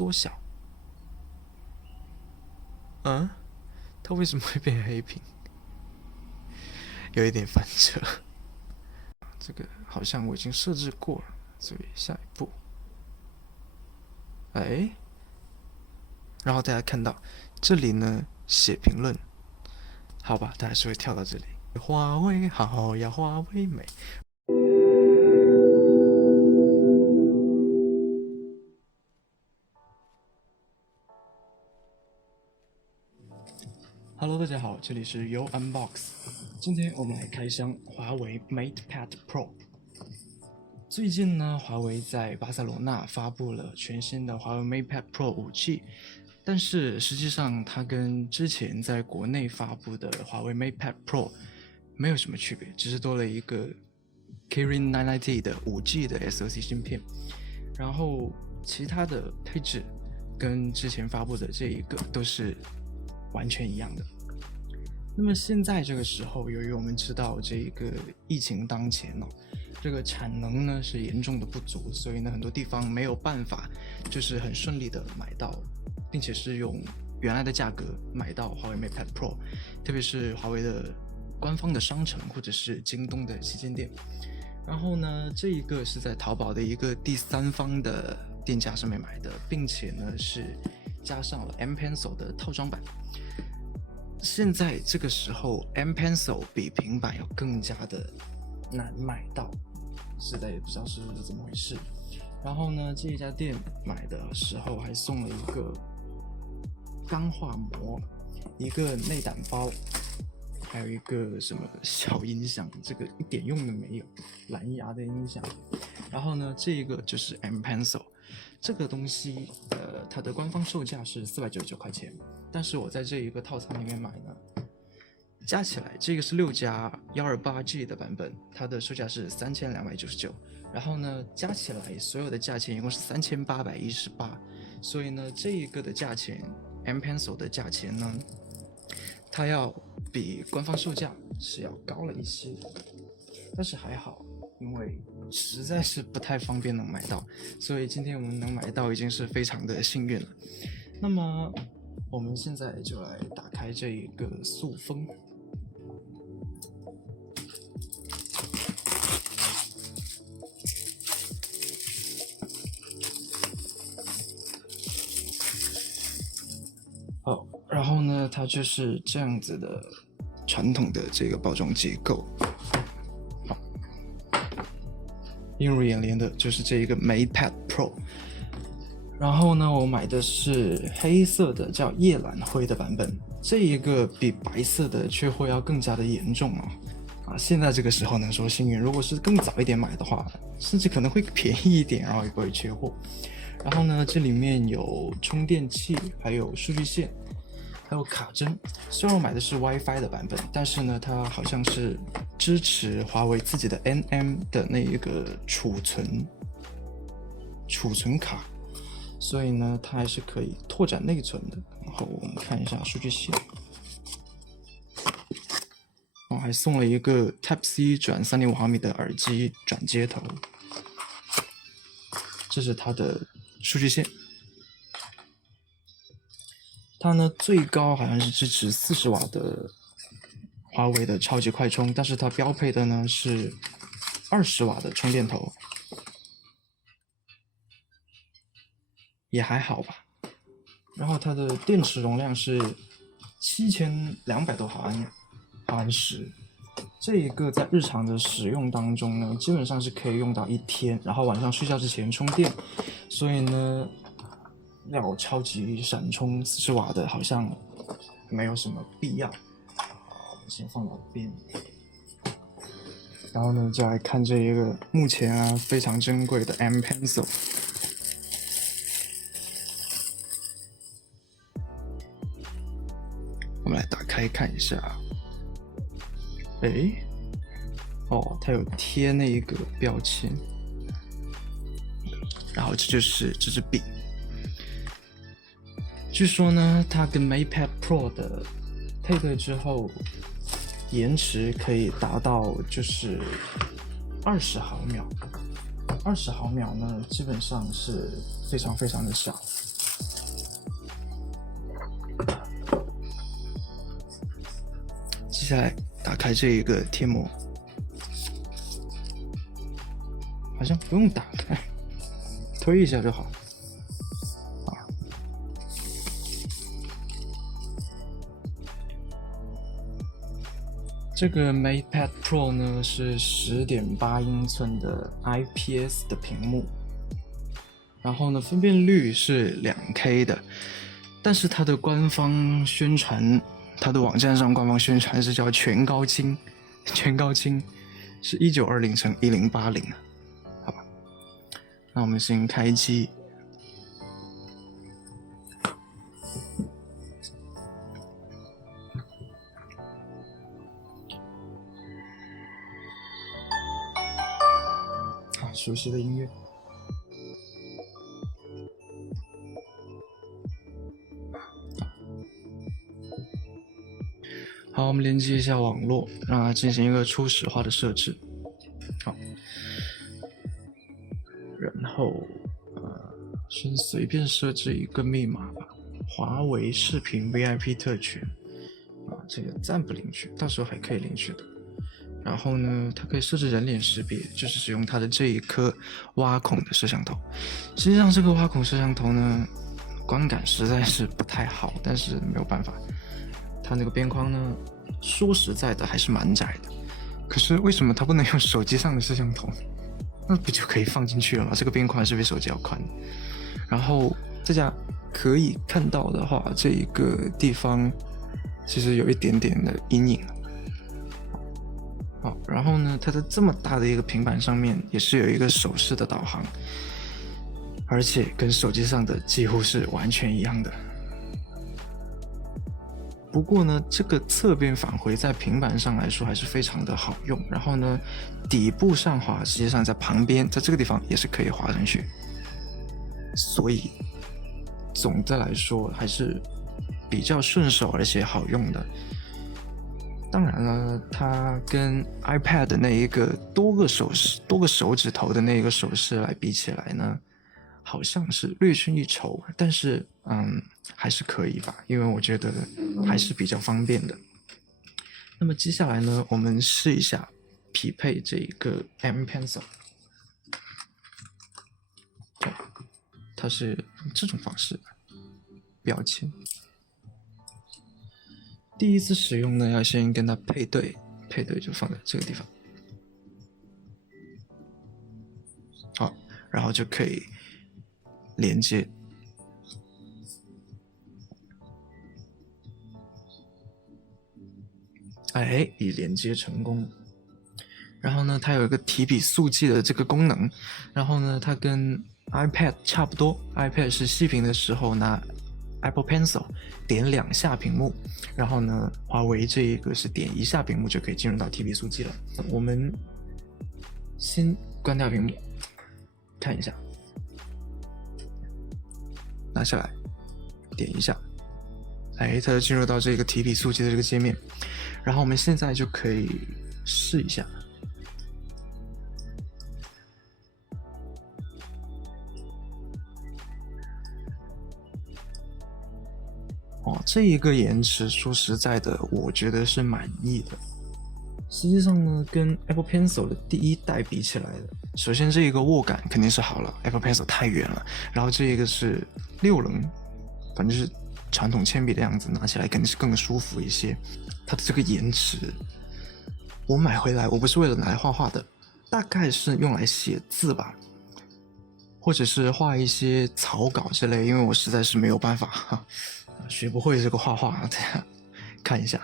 缩小。它为什么会变黑屏？有一点翻车。这个好像我已经设置过了，所以下一步，然后大家看到这里呢，写评论，好吧，它还是会跳到这里。华为好呀，华为美。Hello， 大家好，这里是 You Unbox。今天我们来开箱华为 MatePad Pro。最近呢，华为在巴塞罗那发布了全新的华为 MatePad Pro 5G，但是实际上它跟之前在国内发布的华为 MatePad Pro 没有什么区别，只是多了一个 Kirin 990的5G 的 SoC 芯片，然后其他的配置跟之前发布的这一个都是完全一样的。那么现在这个时候，由于我们知道这个疫情当前这个产能呢是严重的不足，所以呢很多地方没有办法就是很顺利的买到，并且是用原来的价格买到华为 MatePad Pro， 特别是华为的官方的商城或者是京东的旗舰店。然后呢，这一个是在淘宝的一个第三方的店家上面买的，并且呢是加上了 M Pencil 的套装版。现在这个时候 M Pencil 比平板要更加的难买到，实在也不知道是怎么回事。然后呢，这一家店买的时候还送了一个钢化膜，一个内胆包，还有一个什么小音响，这个一点用都没有，蓝牙的音响。然后呢，这个就是 M Pencil。这个东西它的官方售价是499块钱，但是我在这一个套餐里面买呢，加起来这个是6加 128G 的版本，它的售价是3299，然后呢加起来所有的价钱一共是3818，所以呢这一个的价钱 M Pencil 的价钱呢，它要比官方售价是要高了一些，但是还好，因为实在是不太方便能买到，所以今天我们能买到已经是非常的幸运了。那么我们现在就来打开这一个塑封。好，然后呢，它就是这样子的传统的这个包装结构。映入眼帘的就是这一个 MatePad Pro， 然后呢，我买的是黑色的，叫夜蓝灰的版本，这一个比白色的缺货要更加的严重现在这个时候能说幸运，如果是更早一点买的话，甚至可能会便宜一点，然后也不会缺货。然后呢，这里面有充电器，还有数据线，还有卡针。虽然我买的是 WiFi 的版本，但是呢，它好像是支持华为自己的 NM 的那一个储存卡，所以呢，它还是可以拓展内存的。然后我们看一下数据线，还送了一个 Type-C 转3.5毫米的耳机转接头，这是它的数据线。它呢最高好像是支持40瓦的华为的超级快充，但是它标配的呢是20瓦的充电头，也还好吧。然后它的电池容量是7200多毫安时，这一个在日常的使用当中呢，基本上是可以用到1天，然后晚上睡觉之前充电，所以呢要超级闪充40瓦的好像没有什么必要。先放到边，然后呢就来看这一个目前非常珍贵的 M Pencil。我们来打开看一下，它有贴那一个标签，然后这就是这支笔。据说呢，它跟 MatePad Pro 的配对之后，延迟可以达到就是20毫秒。20毫秒呢，基本上是非常非常的小。下来打开这一个贴膜，好像不用打开，推一下就好。这个 MatePad Pro 呢是10.8英寸的 IPS 的屏幕，然后呢分辨率是2K 的，但是它的官方宣传，它的网站上官方宣传是叫全高清，全高清是1920×1080，好吧？那我们先开机。熟悉的音乐。好，我们连接一下网络，让它进行一个初始化的设置。好，然后先随便设置一个密码吧，华为视频 VIP 特权这个暂不领取，到时候还可以领取的。然后呢，它可以设置人脸识别，就是使用它的这一颗挖孔的摄像头。实际上这个挖孔摄像头呢，观感实在是不太好，但是没有办法，它那个边框呢，说实在的还是蛮窄的。可是为什么它不能用手机上的摄像头？那不就可以放进去了吗？这个边框是比手机要宽。然后大家可以看到的话，这一个地方其实有一点点的阴影。好，然后呢，它在这么大的一个平板上面也是有一个手势的导航，而且跟手机上的几乎是完全一样的。不过呢，这个侧边返回在平板上来说还是非常的好用。然后呢，底部上滑实际上在旁边，在这个地方也是可以滑上去。所以总的来说还是比较顺手而且好用的。当然了，它跟 iPad 的那一个多个手指头的那个手势来比起来呢，好像是略逊一筹，但是还是可以吧，因为我觉得还是比较方便的。那么接下来呢，我们试一下匹配这个 M Pencil， 它是这种方式，标签。第一次使用呢，要先跟它配对，配对就放在这个地方，好，然后就可以连接。哎，已连接成功。然后呢，它有一个提笔速记的这个功能，然后呢，它跟 iPad 差不多 ，iPad 是熄屏的时候拿 Apple Pencil 点2下屏幕，然后呢，华为这一个是点1下屏幕就可以进入到提笔速记了。我们先关掉屏幕，看一下，拿下来，点1下，哎，它就进入到这个提笔速记的这个界面。然后我们现在就可以试一下。这一个延迟说实在的我觉得是满意的。实际上呢，跟 Apple Pencil 的第1代比起来的，首先这一个握感肯定是好了， Apple Pencil 太圆了，然后这一个是6棱，反正是传统铅笔的样子，拿起来肯定是更舒服一些。它的这个延迟，我买回来我不是为了拿来画画的，大概是用来写字吧，或者是画一些草稿之类，因为我实在是没有办法学不会这个画画，大家看一下。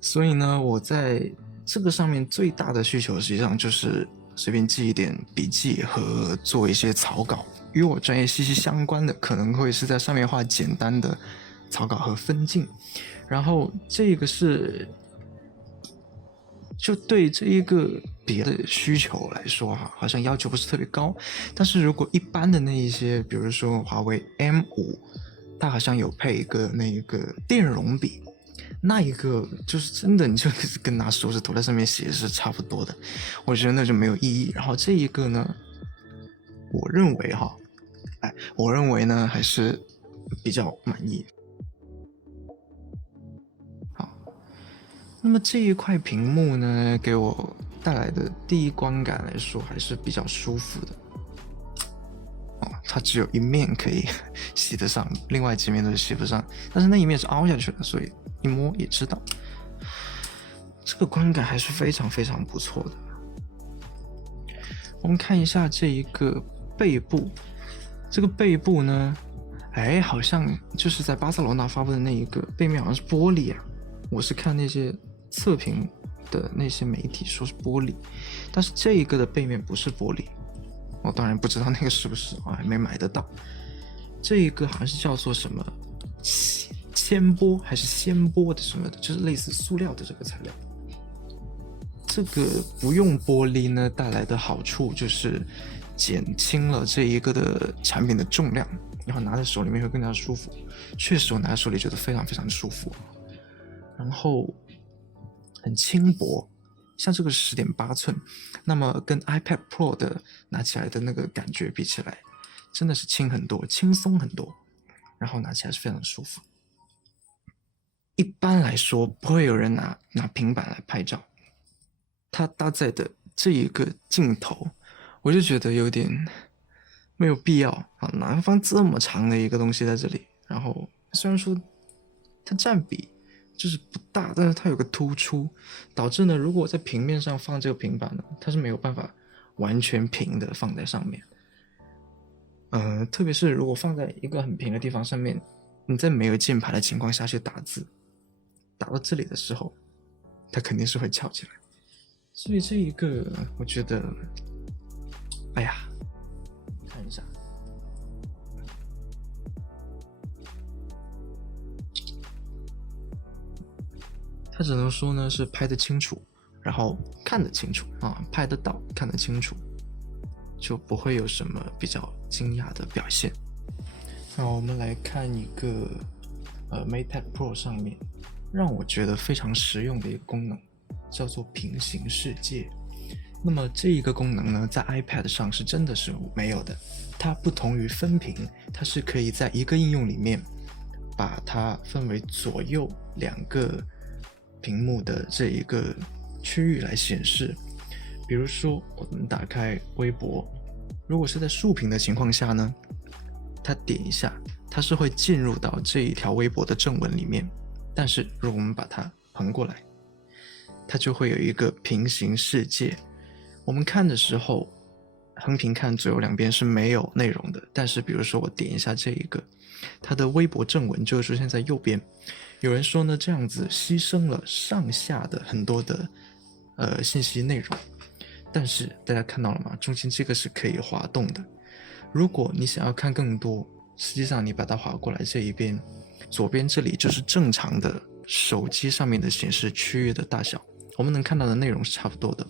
所以呢，我在这个上面最大的需求实际上就是随便记一点笔记和做一些草稿，与我专业息息相关的可能会是在上面画简单的草稿和分镜。然后这个是就对这一个别的需求来说好像要求不是特别高，但是如果一般的那一些，比如说华为 M5， 它好像有配一个那个电容笔，那一个就是真的你就跟拿手指头在上面写是差不多的，我觉得那就没有意义。然后这一个呢，我认为呢还是比较满意。好，那么这一块屏幕呢，给我带来的第一观感来说还是比较舒服的。它只有一面可以洗得上，另外几面都是洗不上，但是那一面是凹下去的，所以一摸也知道，这个观感还是非常非常不错的。我们看一下这一个背部，这个背部呢，好像就是在巴塞罗那发布的那一个背面好像是玻璃啊，我是看那些测评的那些媒体说是玻璃，但是这一个的背面不是玻璃。我当然不知道那个是不是，我还没买得到。这一个好像是叫做什么铅玻还是纤玻的什么的，就是类似塑料的这个材料。这个不用玻璃呢，带来的好处就是减轻了这一个的产品的重量，然后拿在手里面会更加舒服。确实，我拿在手里觉得非常非常的舒服，然后很轻薄。像这个是10.8寸，那么跟 iPad Pro 的拿起来的那个感觉比起来，真的是轻很多，轻松很多，然后拿起来是非常舒服。一般来说，不会有人拿平板来拍照，它搭载的这一个镜头，我就觉得有点没有必要啊，拿放这么长的一个东西在这里，然后虽然说它占比就是不大，但是它有个突出，导致呢，如果我在平面上放这个平板呢，它是没有办法完全平的放在上面。特别是如果放在一个很平的地方上面，你在没有键盘的情况下去打字，打到这里的时候，它肯定是会翘起来。所以这一个，我觉得，哎呀，看一下。他只能说呢是拍得清楚，然后看得清楚啊，拍得到，看得清楚，就不会有什么比较惊讶的表现。好，我们来看一个MatePad Pro 上面让我觉得非常实用的一个功能，叫做平行世界。那么这一个功能呢，在 iPad 上是真的是没有的。它不同于分屏，它是可以在一个应用里面把它分为左右2个屏幕的这一个区域来显示。比如说我们打开微博，如果是在竖屏的情况下呢，它点一下，它是会进入到这一条微博的正文里面。但是如果我们把它横过来，它就会有一个平行世界。我们看的时候，横屏看左右两边是没有内容的，但是比如说我点一下这一个，它的微博正文就会出现在右边。有人说呢，这样子牺牲了上下的很多的信息内容，但是大家看到了吗？中间这个是可以滑动的。如果你想要看更多，实际上你把它滑过来这一边，左边这里就是正常的手机上面的显示区域的大小，我们能看到的内容是差不多的。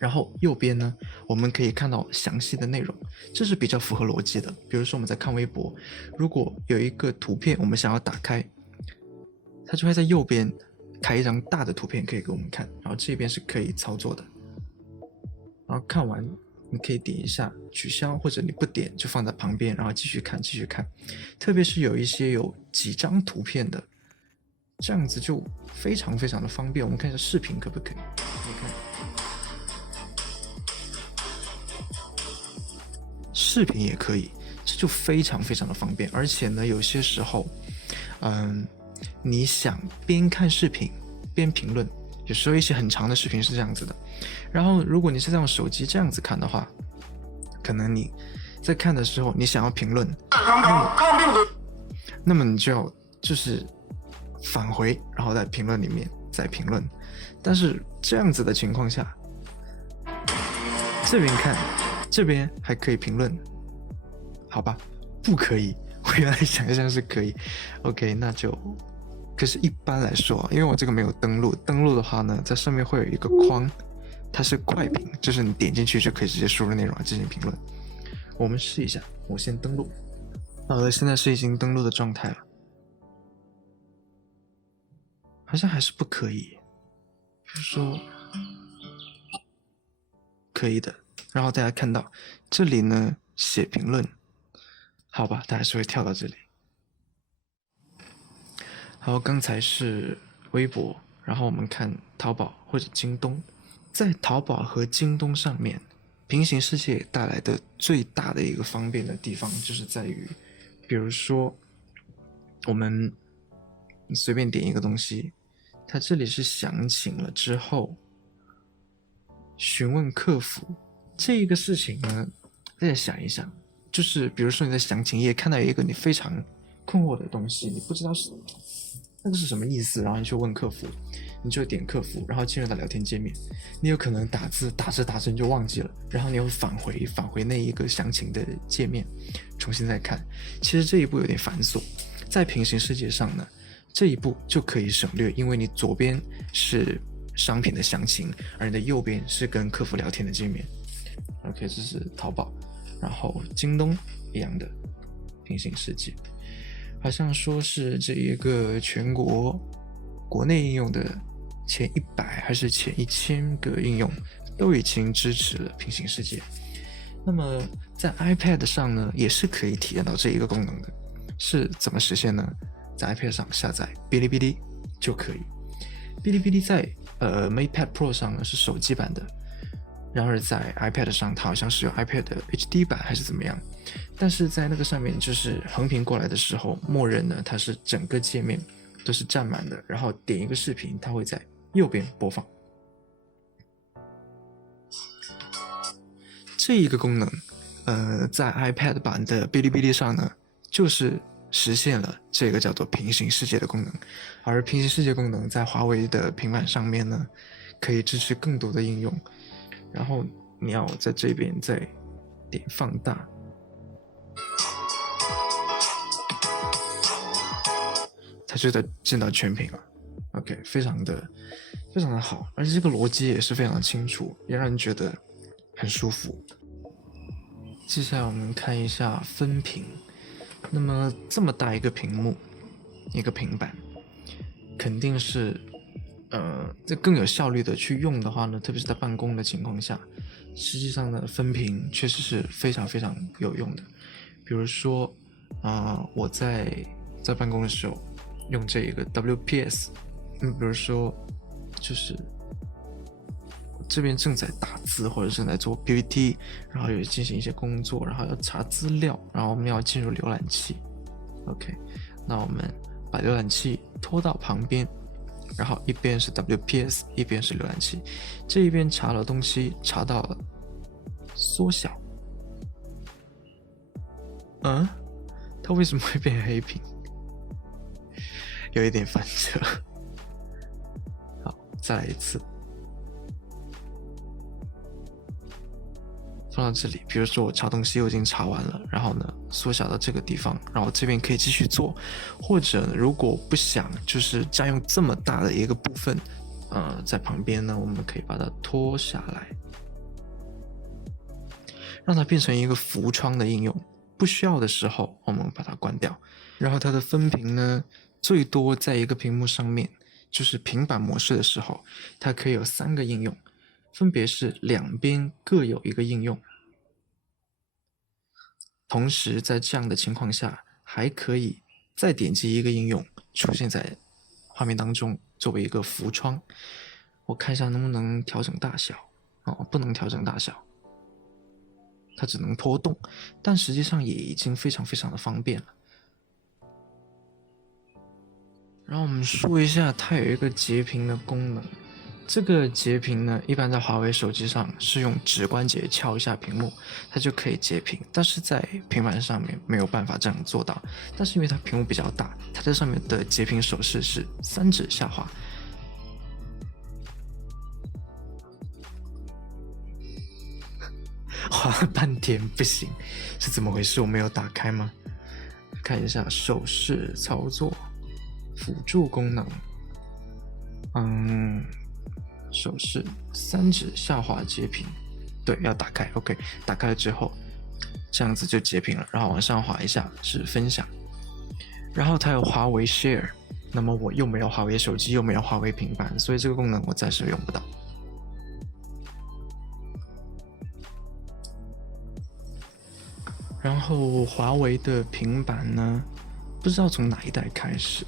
然后右边呢，我们可以看到详细的内容，这是比较符合逻辑的。比如说我们在看微博，如果有一个图片我们想要打开，它就会在右边开一张大的图片可以给我们看，然后这边是可以操作的。然后看完你可以点一下取消，或者你不点就放在旁边，然后继续看继续看。特别是有一些有几张图片的，这样子就非常非常的方便。我们看一下视频可不可以？你看视频也可以，这就非常非常的方便。而且呢，有些时候你想边看视频边评论，有时候一些很长的视频是这样子的，然后如果你是在用手机这样子看的话，可能你在看的时候你想要评论，那么你就要就是返回，然后在评论里面再评论。但是这样子的情况下，这边看，这边还可以评论，好吧？不可以，我原来想象是可以。OK， 那就，可是一般来说，因为我这个没有登录，登录的话呢，在上面会有一个框，它是快评，就是你点进去就可以直接输入内容进行评论。我们试一下，我先登录。好的，现在是已经登录的状态了，好像还是不可以。比如说，可以的。然后大家看到这里呢，写评论，好吧，它还是会跳到这里。好，刚才是微博，然后我们看淘宝或者京东，在淘宝和京东上面，平行世界带来的最大的一个方便的地方就是在于，比如说我们随便点一个东西，它这里是详情了之后询问客服这一个事情呢，大家想一想，就是比如说你在详情页看到一个你非常困惑的东西，你不知道是那个是什么意思，然后你去问客服，你就点客服，然后进入到聊天界面，你有可能打字打着你就忘记了，然后你又返回那一个详情的界面，重新再看。其实这一步有点繁琐，在平行世界上呢，这一步就可以省略，因为你左边是商品的详情，而你的右边是跟客服聊天的界面。OK， 这是淘宝，然后京东一样的平行世界。好像说是这一个全国国内应用的前100还是前1000个应用都已经支持了平行世界。那么在 iPad 上呢，也是可以体验到这一个功能的。是怎么实现呢？在 iPad 上下载哔哩哔哩就可以。哔哩哔哩在MatePad Pro 上呢是手机版的，然而在 iPad 上它好像是有 iPad 的 HD 版还是怎么样，但是在那个上面就是横屏过来的时候，默认呢它是整个界面都是占满的，然后点一个视频它会在右边播放。这一个功能在 iPad 版的哔哩哔哩上呢就是实现了这个叫做平行世界的功能，而平行世界功能在华为的平板上面呢可以支持更多的应用，然后你要在这边再点放大，它就得见到全屏了。OK， 非常的好，而且这个逻辑也是非常的清楚，也让人觉得很舒服。接下来我们看一下分屏。那么这么大一个屏幕，一个平板，肯定是这更有效率的去用的话呢，特别是在办公的情况下，实际上呢分屏确实是非常有用的。比如说我在办公的时候用这一个 WPS， 比如说就是这边正在打字或者正在做 PPT， 然后有进行一些工作，然后要查资料，然后我们要进入浏览器。 OK， 那我们把浏览器拖到旁边，然后一边是 WPS 一边是浏览器，这一边查了东西查到了缩小，它为什么会变黑屏？有一点翻车。好，再来一次，放到这里。比如说我查东西我已经查完了，然后呢缩小到这个地方，然后这边可以继续做，或者呢如果不想就是占用这么大的一个部分，在旁边呢我们可以把它拖下来，让它变成一个浮窗的应用，不需要的时候我们把它关掉。然后它的分屏呢最多在一个屏幕上面，就是平板模式的时候它可以有3个应用，分别是两边各有一个应用，同时在这样的情况下还可以再点击一个应用出现在画面当中作为一个浮窗。我看一下能不能调整大小，不能调整大小，它只能拖动，但实际上也已经非常的方便了。然后我们说一下它有一个截屏的功能，这个截屏呢一般在华为手机上是用指关节敲一下屏幕它就可以截屏，但是在平板上面没有办法这样做到。但是因为它屏幕比较大，它在上面的截屏手势是3指下滑。滑了半天不行，是怎么回事？我没有打开吗？看一下手势操作辅助功能，手势3指下滑截屏，对，要打开。 OK， 打开了之后这样子就截屏了，然后往上滑一下是分享，然后它有华为 Share， 那么我又没有华为手机又没有华为平板，所以这个功能我暂时用不到。然后华为的平板呢，不知道从哪一代开始，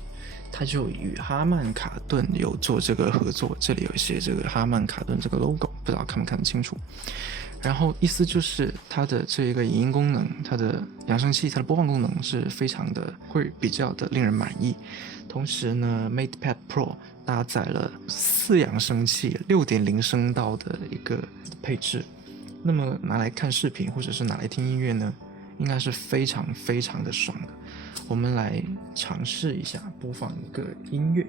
它就与哈曼卡顿有做这个合作，这里有一些这个哈曼卡顿这个 logo， 不知道看不看得清楚。然后意思就是它的这一个影音功能，它的扬声器，它的播放功能是非常的会比较的令人满意。同时呢 MatePad Pro 搭载了4扬声器 6.0 声道的一个配置，那么拿来看视频或者是拿来听音乐呢，应该是非常非常的爽的。我们来尝试一下播放一个音乐。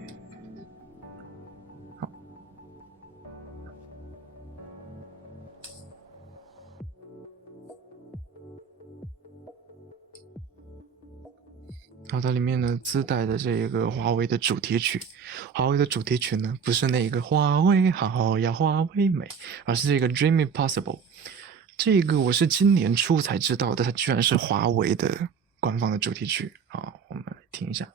然后它里面呢自带的这个华为的主题曲，华为的主题曲呢不是那个华为好呀华为美，而是这个 Dream Impossible。这个我是今年初才知道的，它居然是华为的官方的主题曲。好，我们来听一下。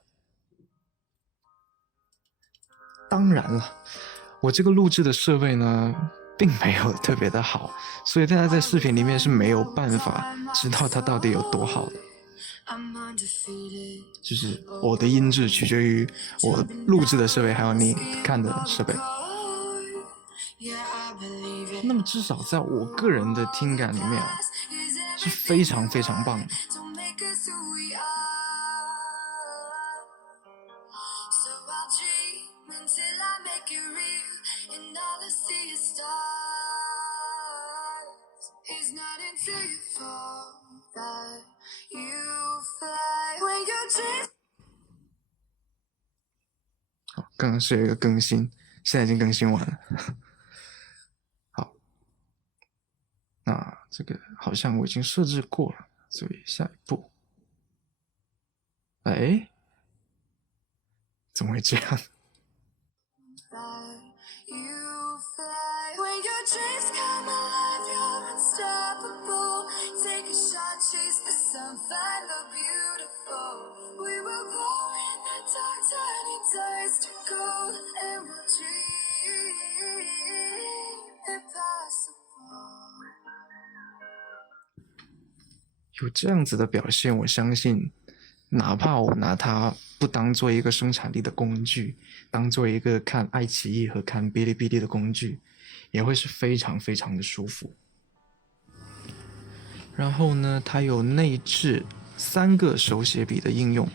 当然了，我这个录制的设备呢并没有特别的好，所以大家在视频里面是没有办法知道它到底有多好的。就是我的音质取决于我录制的设备还有你看的设备。那么至少在我个人的听感里面是非常非常棒的。好，刚刚是有一个更新，现在已经更新完了。好，那这个好像我已经设置过了，所以下一步，哎，怎么会这样？有这样子的表现，我相信哪怕我拿它不当做一个生产力的工具，当做一个看爱奇艺和看哔哩哔哩的工具，也会是非常非常的舒服。然后呢，它有内置3个手写笔的应用，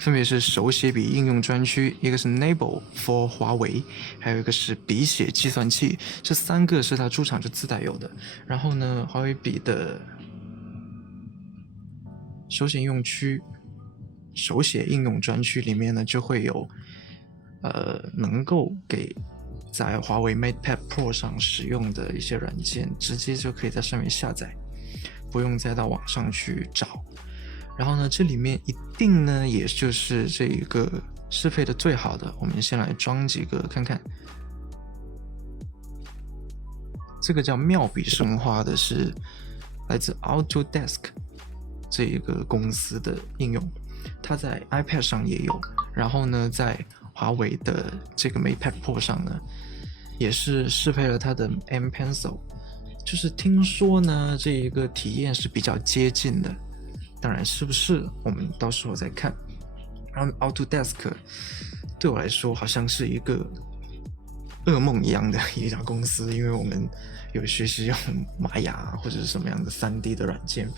分别是手写笔应用专区，一个是 Enable for 华为，还有一个是笔写计算器，这3个是它出厂就自带有的。然后呢，华为笔的手写应用区、手写应用专区里面呢，就会有能够给在华为 MatePad Pro 上使用的一些软件，直接就可以在上面下载，不用再到网上去找。然后呢，这里面一定呢，也就是这一个适配的最好的。我们先来装几个看看。这个叫妙笔生花的是来自 Autodesk 这一个公司的应用，它在 iPad 上也有。然后呢，在华为的这个 MatePad Pro 上呢，也是适配了它的 M Pencil， 就是听说呢，这一个体验是比较接近的。当然是不是我们到时候再看。然后 Autodesk 对我来说好像是一个噩梦一样的一家公司，因为我们有学习用玛雅或者是什么样的 3D 的软件，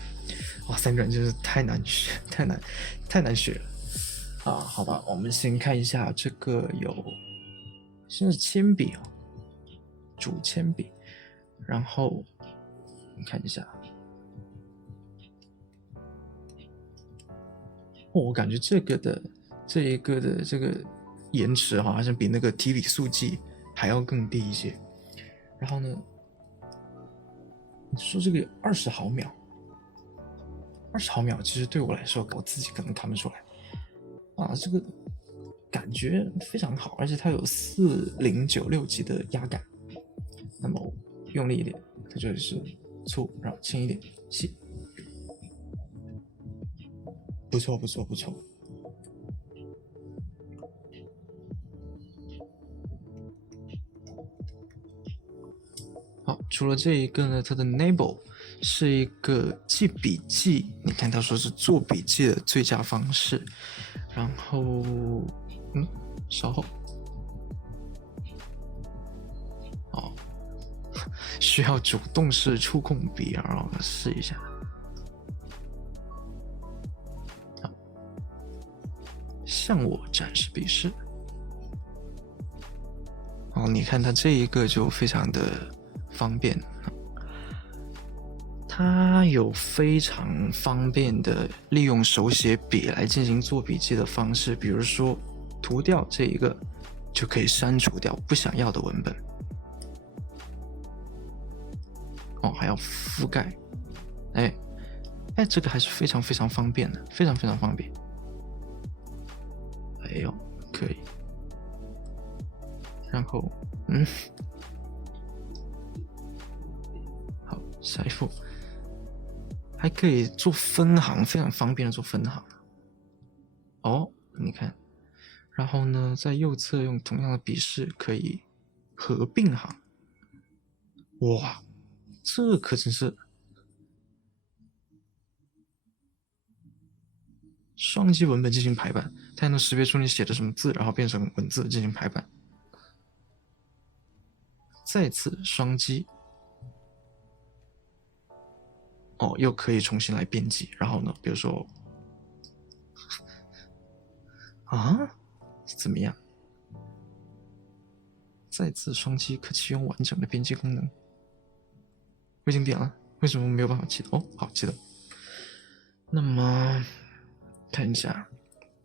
哇，3D 软件是太难学，太难学了啊！好吧，我们先看一下这个有，现在是铅笔哦，主铅笔，然后我们看一下。我感觉这一个的这个延迟好像比那个提笔速记还要更低一些。然后呢，你说这个20毫秒，20毫秒其实对我来说，我自己可能看不出来啊，这个感觉非常好，而且它有4096级的压感。那么用力一点，它就是粗，然后轻一点，细。不错不错不错。好，除了这一个呢，它的 Enable 是一个记笔记，你看他说是做笔记的最佳方式。然后稍后，哦，需要主动式触控笔，然后试一下。好，向我展示笔试。哦，你看它这一个就非常的方便。它有非常方便的利用手写笔来进行做笔记的方式，比如说涂掉这一个，就可以删除掉不想要的文本。哦，还要覆盖，哎，这个还是非常非常方便的，非常非常方便。哎呦，可以。然后，好，下一幅。还可以做分行，非常方便的做分行。哦，你看，然后呢，在右侧用同样的笔势可以合并行。哇，这可真是双击文本进行排版，它还能识别出你写的什么字，然后变成文字进行排版。再次双击，哦，又可以重新来编辑。然后呢，比如说啊，怎么样？再次双击可启用完整的编辑功能。我已经点了，为什么没有办法启动？哦，好，启动。那么看一下，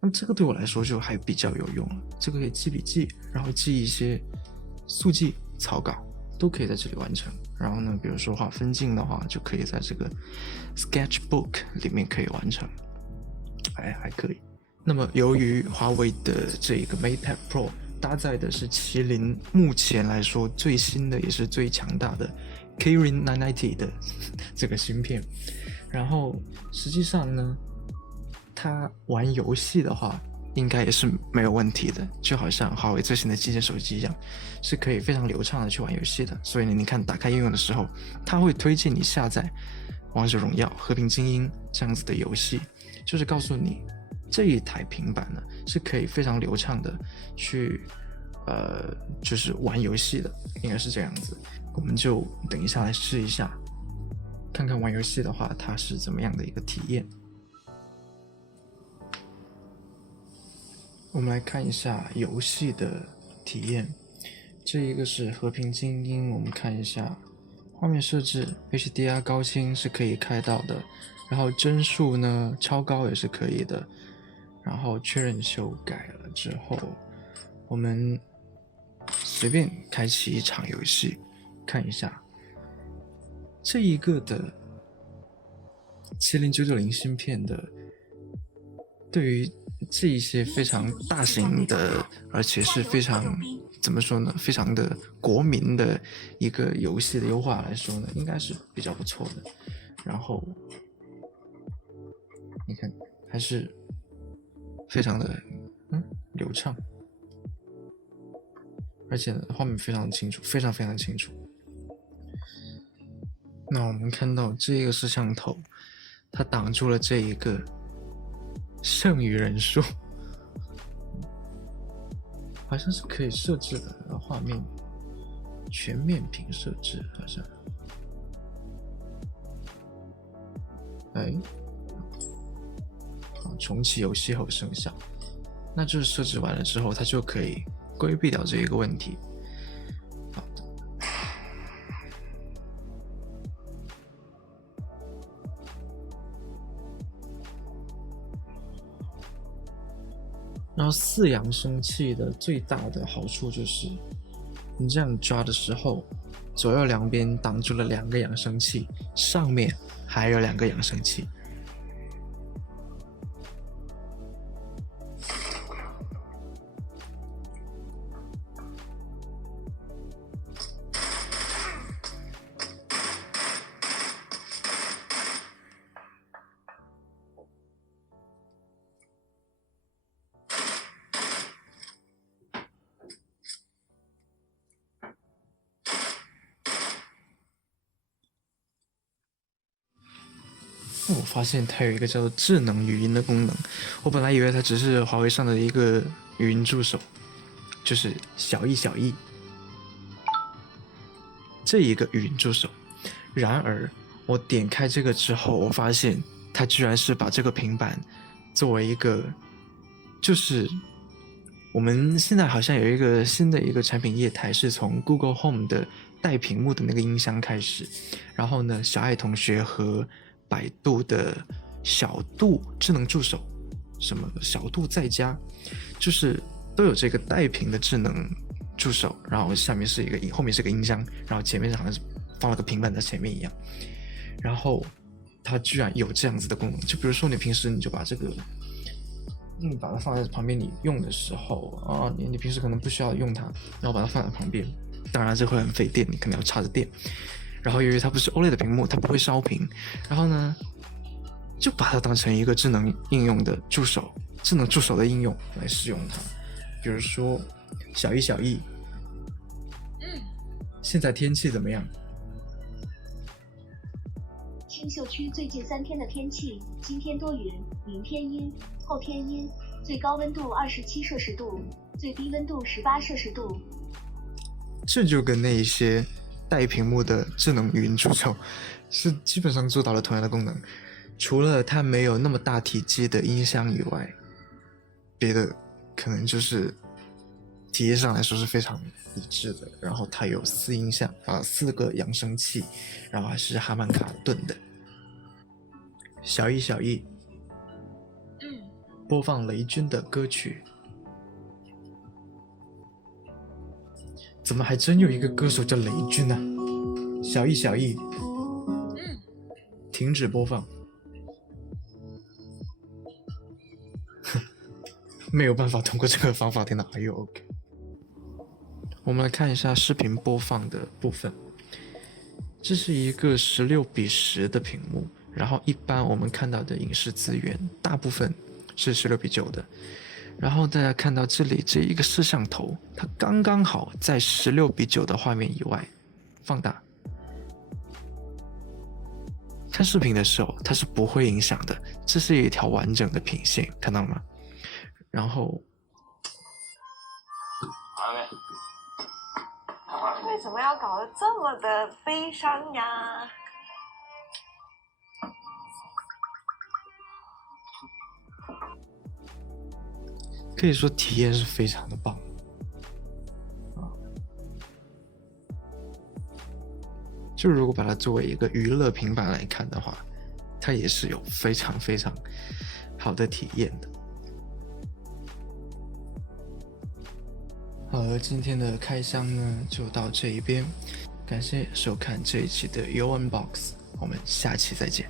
那么这个对我来说就还比较有用了。这个可以记笔记，然后记一些速记、草稿，都可以在这里完成。然后呢，比如说画分镜的话，就可以在这个 Sketchbook 里面可以完成。还可以。那么由于华为的这个 MatePad Pro 搭载的是麒麟目前来说最新的也是最强大的 Kirin 990的这个芯片，然后实际上呢，它玩游戏的话应该也是没有问题的，就好像华为最新的旗舰手机一样，是可以非常流畅的去玩游戏的。所以呢，你看打开应用的时候，它会推荐你下载王者荣耀、和平精英这样子的游戏，就是告诉你这一台平板呢是可以非常流畅的去就是玩游戏的，应该是这样子。我们就等一下来试一下，看看玩游戏的话它是怎么样的一个体验。我们来看一下游戏的体验，这一个是和平精英，我们看一下画面设置 HDR 高清是可以开到的，然后帧数呢超高也是可以的，然后确认修改了之后，我们随便开启一场游戏，看一下这一个的麒麟990芯片的对于这一些非常大型的，而且是非常怎么说呢，非常的国民的一个游戏的优化来说呢，应该是比较不错的。然后你看，还是非常的流畅，而且呢画面非常清楚，非常非常清楚。那我们看到这个摄像头，它挡住了这一个剩余人数，好像是可以设置的，画面全面屏设置好像。好，重启游戏后生效，那就是设置完了之后，它就可以规避掉这一个问题。好的。然后四扬声器的最大的好处就是，你这样抓的时候，左右两边挡住了2个扬声器，上面还有2个扬声器。我发现它有一个叫做智能语音的功能。我本来以为它只是华为上的一个语音助手，就是小易这一个语音助手。然而我点开这个之后，我发现它居然是把这个平板作为一个，就是我们现在好像有一个新的一个产品业态，是从 Google Home 的带屏幕的那个音箱开始，然后呢，小爱同学和百度的小度智能助手，什么小度在家，就是都有这个带屏的智能助手，然后下面是一个，后面是个音箱，然后前面好像是放了个平板在前面一样，然后它居然有这样子的功能。就比如说你平时你就把这个把它放在旁边，你用的时候啊，你平时可能不需要用它，然后把它放在旁边，当然这会很费电，你可能要插着电。然后由于它不是 OLED 的屏幕，它不会烧屏，然后呢，就把它当成一个智能应用的助手，智能助手的应用来使用它。比如说小易，现在天气怎么样？青秀区最近3天的天气，今天多云，明天阴，后天阴，最高温度27摄氏度，最低温度18摄氏度。这就跟那一些带屏幕的智能语音助手是基本上做到了同样的功能，除了它没有那么大体积的音箱以外，别的可能就是体验上来说是非常一致的。然后它有4音箱4个扬声器，然后还是哈曼卡顿的。小易，播放雷军的歌曲。怎么还真有一个歌手叫雷军呢？小易，停止播放。没有办法通过这个方法听到 Are you OK？ 我们来看一下视频播放的部分。这是一个16:10的屏幕，然后一般我们看到的影视资源大部分是16:9的，然后大家看到这里这一个摄像头，它刚刚好在16:9的画面以外放大。看视频的时候它是不会影响的，这是一条完整的品线，看到吗？然后为什么要搞得这么的悲伤呀？可以说体验是非常的棒就如果把它作为一个娱乐平板来看的话，它也是有非常非常好的体验的。好了，今天的开箱呢就到这一边，感谢收看这一期的 Yo Unbox，我们下期再见。